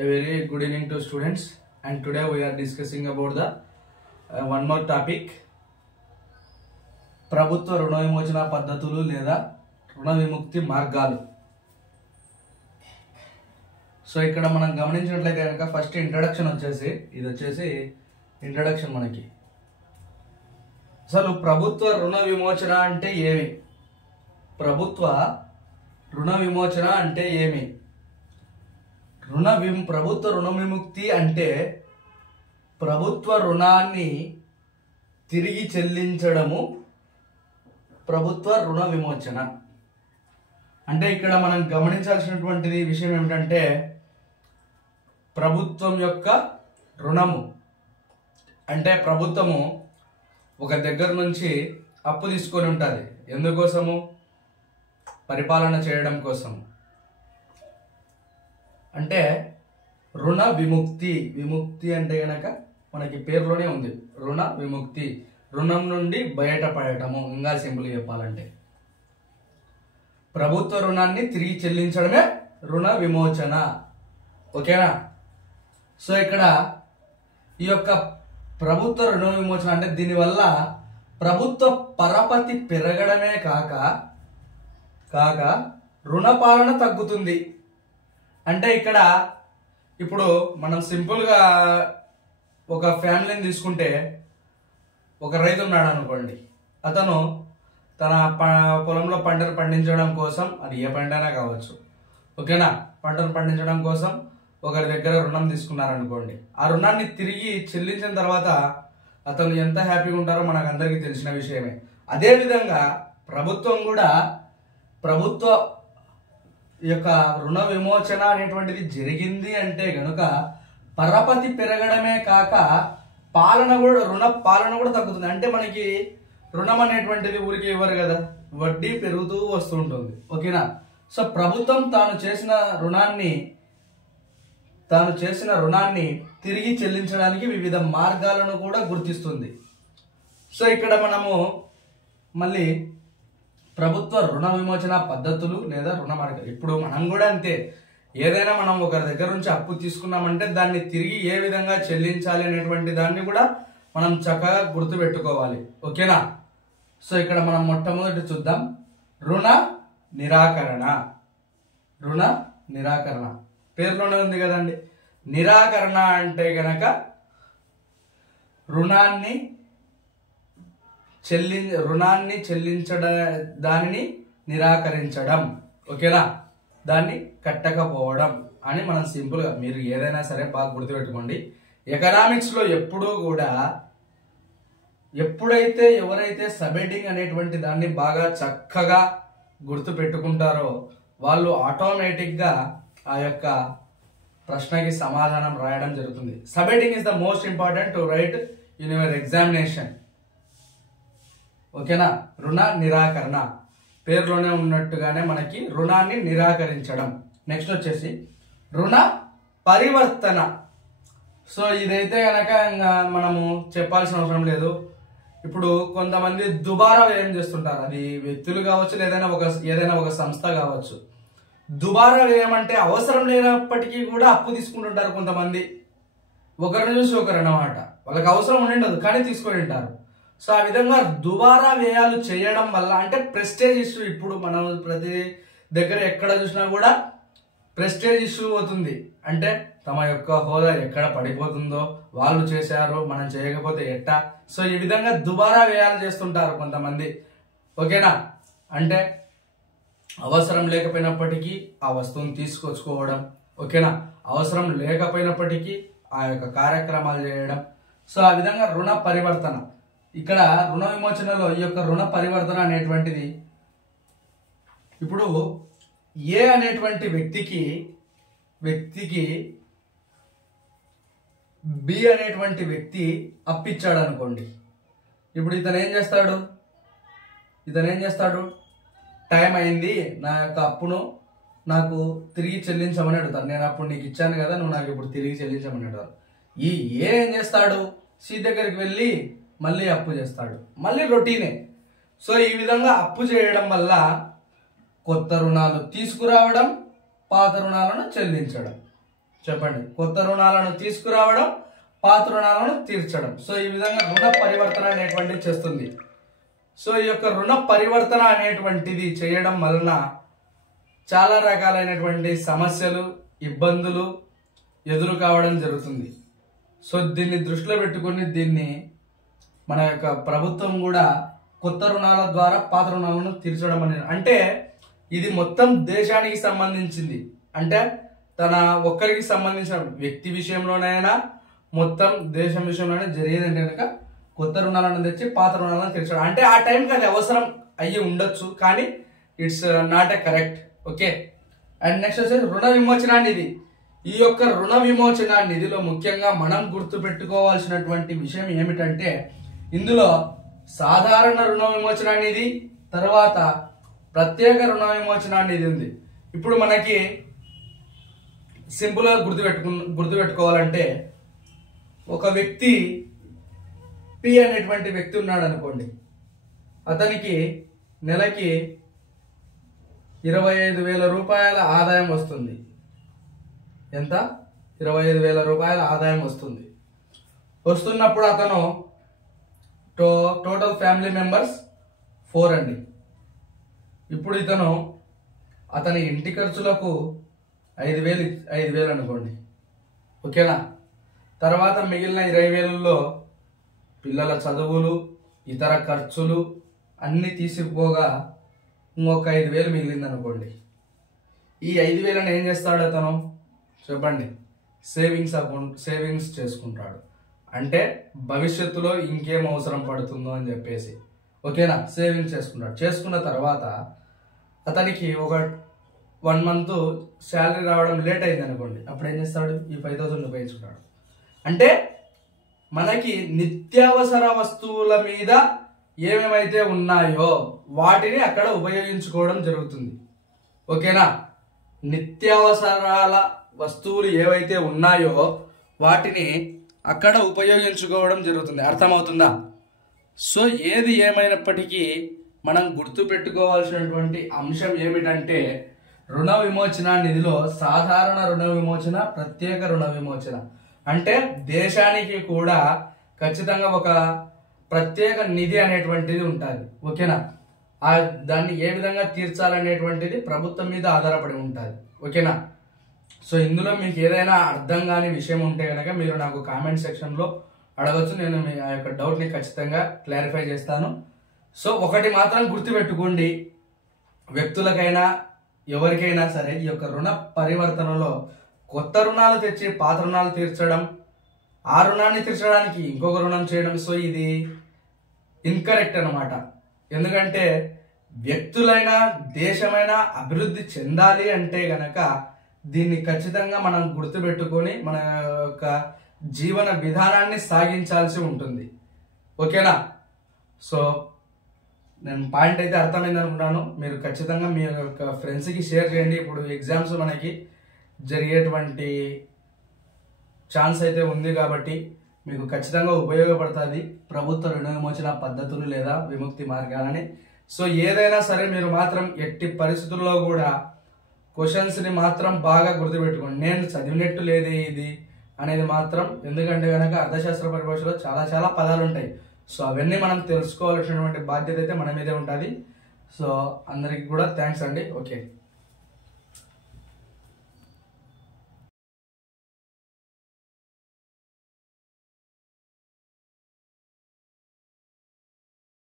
A very good evening to students, and today we are discussing about the one more topic, ప్రభుత్వ రుణ విమోచన పద్ధతులు లేదా రుణ విముక్తి మార్గాలు. సో ఇక్కడ మనం గమనించినట్లయితే కనుక ఫస్ట్ ఇంట్రడక్షన్ వచ్చేసి ఇంట్రడక్షన్ మనకి అసలు ప్రభుత్వ రుణ విమోచన అంటే ఏమి, ప్రభుత్వ రుణ విమోచన అంటే ఏమి, ప్రభుత్వ రుణ విముక్తి అంటే ప్రభుత్వ రుణాన్ని తిరిగి చెల్లించడము ప్రభుత్వ రుణ విమోచన. అంటే ఇక్కడ మనం గమనించాల్సినటువంటిది విషయం ఏమిటంటే ప్రభుత్వం యొక్క రుణము అంటే ప్రభుత్వము ఒక దగ్గర నుంచి అప్పు తీసుకొని ఉంటుంది. ఎందుకోసము? పరిపాలన చేయడం కోసం. అంటే రుణ విముక్తి, విముక్తి అంటే గనక మనకి పేరులోనే ఉంది, రుణ విముక్తి, రుణం నుండి బయటపడటము. ఇంకా సింపుల్ చెప్పాలంటే ప్రభుత్వ రుణాన్ని తిరిగి చెల్లించడమే రుణ విమోచన. ఓకేనా? సో ఇక్కడ ఈ యొక్క ప్రభుత్వ రుణ విమోచన అంటే దీనివల్ల ప్రభుత్వ పరపతి పెరగడమే కాక రుణపాలన తగ్గుతుంది. అంటే ఇక్కడ ఇప్పుడు మనం సింపుల్గా ఒక ఫ్యామిలీని తీసుకుంటే, ఒక రైతు ఉన్నాడు అనుకోండి, అతను తన పొలంలో పంటను పండించడం కోసం, అది ఏ పంట అయినా కావచ్చు, ఓకేనా, పంటను పండించడం కోసం ఒకరి దగ్గర రుణం తీసుకున్నారనుకోండి. ఆ రుణాన్ని తిరిగి చెల్లించిన తర్వాత అతను ఎంత హ్యాపీగా ఉంటారో మనకు అందరికీ తెలిసిన విషయమే. అదేవిధంగా ప్రభుత్వం కూడా ప్రభుత్వ యొక్క రుణ విమోచన అనేటువంటిది జరిగింది అంటే గనుక పరపతి పెరగడమే కాక రుణ పాలన కూడా తగ్గుతుంది. అంటే మనకి రుణం అనేటువంటిది ఊరికి ఇవ్వరు కదా, వడ్డీ పెరుగుతూ వస్తుంటుంది. ఓకేనా? సో ప్రభుత్వం తాను చేసిన రుణాన్ని తిరిగి చెల్లించడానికి వివిధ మార్గాలను కూడా గుర్తిస్తుంది. సో ఇక్కడ మనము మళ్ళీ ప్రభుత్వ రుణ విమోచన పద్ధతులు లేదా రుణ మార్గాలు. ఇప్పుడు మనం కూడా అంతే, ఏదైనా మనం ఒకరి దగ్గర నుంచి అప్పు తీసుకున్నామంటే దాన్ని తిరిగి ఏ విధంగా చెల్లించాలి అనేటువంటి దాన్ని కూడా మనం చక్కగా గుర్తు పెట్టుకోవాలి. ఓకేనా? సో ఇక్కడ మనం మొట్టమొదటి చూద్దాం, రుణ నిరాకరణ. రుణ నిరాకరణ పేరులోనే ఉంది కదండి. నిరాకరణ అంటే గనక రుణాన్ని చెల్లించడం, దానిని నిరాకరించడం. ఓకేనా? దాన్ని కట్టకపోవడం అని మనం సింపుల్గా, మీరు ఏదైనా సరే బాగా గుర్తుపెట్టుకోండి. ఎకనామిక్స్లో ఎప్పుడూ కూడా ఎవరైతే సబెటింగ్ అనేటువంటి దాన్ని బాగా చక్కగా గుర్తు పెట్టుకుంటారో వాళ్ళు ఆటోమేటిక్గా ఆ యొక్క ప్రశ్నకి సమాధానం రాయడం జరుగుతుంది. Subheading is the most important to write in your examination. ఓకేనా? రుణ నిరాకరణ పేరులోనే ఉన్నట్టుగానే మనకి రుణాన్ని నిరాకరించడం. నెక్స్ట్ వచ్చేసి రుణ పరివర్తన. సో ఇదైతే కనుక మనము చెప్పాల్సిన అవసరం లేదు. ఇప్పుడు కొంతమంది దుబారా వ్యయం చేస్తుంటారు, అది వ్యక్తులు కావచ్చు ఏదైనా ఒక సంస్థ కావచ్చు. దుబారా వ్యయం అంటే అవసరం లేనప్పటికీ కూడా అప్పు తీసుకుంటుంటారు కొంతమంది, ఒకరిని చూసి ఒకరు అన్నమాట. వాళ్ళకి అవసరం ఉండదు కానీ తీసుకొని ఉంటారు. సో ఆ విధంగా దుబారా వ్యయాలు చేయడం వల్ల అంటే ప్రెస్టేజ్ ఇష్యూ. ఇప్పుడు మనం ప్రతి దగ్గర ఎక్కడ చూసినా కూడా ప్రెస్టేజ్ ఇష్యూ అవుతుంది. అంటే తమ యొక్క హోదా ఎక్కడ పడిపోతుందో, వాళ్ళు చేశారు మనం చేయకపోతే ఎట్టా. సో ఈ విధంగా దుబారా వ్యయాలు చేస్తుంటారు కొంతమంది. ఓకేనా? అంటే అవసరం లేకపోయినప్పటికీ ఆ వస్తువుని తీసుకొచ్చుకోవడం. ఓకేనా? అవసరం లేకపోయినప్పటికీ ఆ యొక్క కార్యక్రమాలు చేయడం. సో ఆ విధంగా రుణ పరివర్తన. ఇక్కడ రుణ విమోచనలో ఈ యొక్క రుణ పరివర్తన అనేటువంటిది, ఇప్పుడు ఏ అనేటువంటి వ్యక్తికి బి అనేటువంటి వ్యక్తి అప్పిచ్చాడు అనుకోండి. ఇప్పుడు ఇతను ఏం చేస్తాడు, టైం అయింది, నా యొక్క అప్పును నాకు తిరిగి చెల్లించమని అడుగుతాడు. నేను అప్పుడు నీకు ఇచ్చాను కదా, నువ్వు నాకు ఇప్పుడు తిరిగి చెల్లించమని అడుగుతాడు. ఏం చేస్తాడు, సి దగ్గరికి వెళ్ళి మళ్ళీ అప్పు చేస్తాడు, మళ్ళీ రొటీనే. సో ఈ విధంగా అప్పు చేయడం వల్ల కొత్త రుణాలు తీసుకురావడం, పాత రుణాలను చెల్లించడం. చెప్పండి. కొత్త రుణాలను తీసుకురావడం, పాత రుణాలను తీర్చడం. సో ఈ విధంగా రుణ పరివర్తన అనేటువంటిది చేస్తుంది. సో ఈ యొక్క రుణ పరివర్తన అనేటువంటిది చేయడం వలన చాలా రకాలైనటువంటి సమస్యలు, ఇబ్బందులు ఎదురు కావడం జరుగుతుంది. సో దీన్ని దృష్టిలో పెట్టుకుని దీన్ని మన యొక్క ప్రభుత్వం కూడా కొత్త రుణాల ద్వారా పాత రుణాలను తీర్చడం అనేది, అంటే ఇది మొత్తం దేశానికి సంబంధించింది. అంటే తన ఒక్కరికి సంబంధించిన వ్యక్తి విషయంలోనైనా మొత్తం దేశం విషయంలోనే జరిగేదంటే కనుక కొత్త రుణాలను తెచ్చి పాత రుణాలను తీర్చడం. అంటే ఆ టైంకి అది అవసరం అయ్యి ఉండొచ్చు, కానీ it's not a correct. Okay. And next వచ్చేసి రుణ విమోచన నిధి. ఈ యొక్క రుణ విమోచన నిధిలో ముఖ్యంగా మనం గుర్తు పెట్టుకోవాల్సినటువంటి విషయం ఏమిటంటే, ఇందులో సాధారణ రుణ విమోచన నిధి, తర్వాత ప్రత్యేక రుణ విమోచన నిధి ఉంది. ఇప్పుడు మనకి సింపుల్ గా గుర్తుపెట్టుకోవాలంటే, ఒక వ్యక్తి పి అనేటువంటి వ్యక్తి ఉన్నాడు అనుకోండి. అతనికి నెలకి 25,000 రూపాయల ఆదాయం వస్తుంది. ఎంత? 25,000 రూపాయల ఆదాయం వస్తుంది. వస్తున్నప్పుడు అతను టోటల్ ఫ్యామిలీ మెంబర్స్ 4 అండి. ఇప్పుడు అతని ఇంటి ఖర్చులకు 5,000 అనుకోండి. ఓకేనా? తర్వాత మిగిలిన 20,000లో పిల్లల చదువులు, ఇతర ఖర్చులు అన్ని తీసుకుపోగా ఇంకొక 5,000 మిగిలింది అనుకోండి. ఈ 5,000 ఏం చేస్తాడు అతను? చెప్పండి. సేవింగ్స్ చేసుకుంటాడు. అంటే భవిష్యత్తులో ఇంకేం అవసరం పడుతుందో అని చెప్పేసి. ఓకేనా? సేవింగ్స్ చేసుకుంటాడు. చేసుకున్న తర్వాత అతనికి ఒక 1 మంత్ శాలరీ రావడం లేట్ అయింది అనుకోండి. అప్పుడు ఏం చేస్తాడు? ఈ 5,000 ఉపయోగించుకుంటాడు. అంటే మనకి నిత్యావసర వస్తువుల మీద ఏమేమైతే ఉన్నాయో వాటిని అక్కడ ఉపయోగించుకోవడం జరుగుతుంది. ఓకేనా? నిత్యావసరాల వస్తువులు ఏవైతే ఉన్నాయో వాటిని అక్కడ ఉపయోగించుకోవడం జరుగుతుంది. అర్థమవుతుందా? సో ఏది ఏమైనప్పటికీ మనం గుర్తు పెట్టుకోవాల్సినటువంటి అంశం ఏమిటంటే, రుణ విమోచన నిధిలో సాధారణ రుణ విమోచన, ప్రత్యేక రుణ విమోచన. అంటే దేశానికి కూడా ఖచ్చితంగా ఒక ప్రత్యేక నిధి అనేటువంటిది ఉంటుంది. ఓకేనా? దాన్ని ఏ విధంగా తీర్చాలనేటువంటిది ప్రభుత్వం మీద ఆధారపడి ఉంటుంది. ఓకేనా? సో ఇందులో మీకు ఏదైనా అర్థం కాని విషయం ఉంటే కనుక మీరు నాకు కామెంట్ సెక్షన్లో అడగచ్చు. నేను మీ ఆ యొక్క డౌట్ని ఖచ్చితంగా క్లారిఫై చేస్తాను. సో ఒకటి మాత్రం గుర్తుపెట్టుకోండి, వ్యక్తులకైనా ఎవరికైనా సరే ఈ యొక్క రుణ పరివర్తనలో కొత్త రుణాలు తెచ్చి పాత రుణాలు తీర్చడం, ఆ రుణాన్ని తీర్చడానికి ఇంకొక రుణం చేయడం, సో ఇది ఇన్కరెక్ట్ అనమాట. ఎందుకంటే వ్యక్తులైనా దేశమైనా అభివృద్ధి చెందాలి అంటే గనక దీన్ని ఖచ్చితంగా మనం గుర్తుపెట్టుకొని మన యొక్క జీవన విధానాన్ని సాగించాల్సి ఉంటుంది. ఓకేనా? సో నేను పాయింట్ అయితే అర్థమైంది అనుకుంటాను. మీరు ఖచ్చితంగా మీ యొక్క ఫ్రెండ్స్కి షేర్ చేయండి. ఇప్పుడు ఎగ్జామ్స్ మనకి జరిగేటువంటి ఛాన్స్ అయితే ఉంది కాబట్టి మీకు ఖచ్చితంగా ఉపయోగపడుతుంది ప్రభుత్వ రుణ విమోచన పద్ధతులు లేదా విముక్తి మార్గాలని. సో ఏదైనా సరే మీరు మాత్రం ఎట్టి పరిస్థితుల్లో కూడా క్వశ్చన్స్ని మాత్రం బాగా గుర్తుపెట్టుకోండి. నేను చదివినట్టు లేదే ఇది అనేది మాత్రం, ఎందుకంటే కనుక అర్థశాస్త్ర పరిభాషలో చాలా పదాలు ఉంటాయి. సో అవన్నీ మనం తెలుసుకోవాల్సినటువంటి బాధ్యత అయితే మన మీదే ఉంటుంది. సో అందరికి కూడా థ్యాంక్స్ అండి. ఓకే.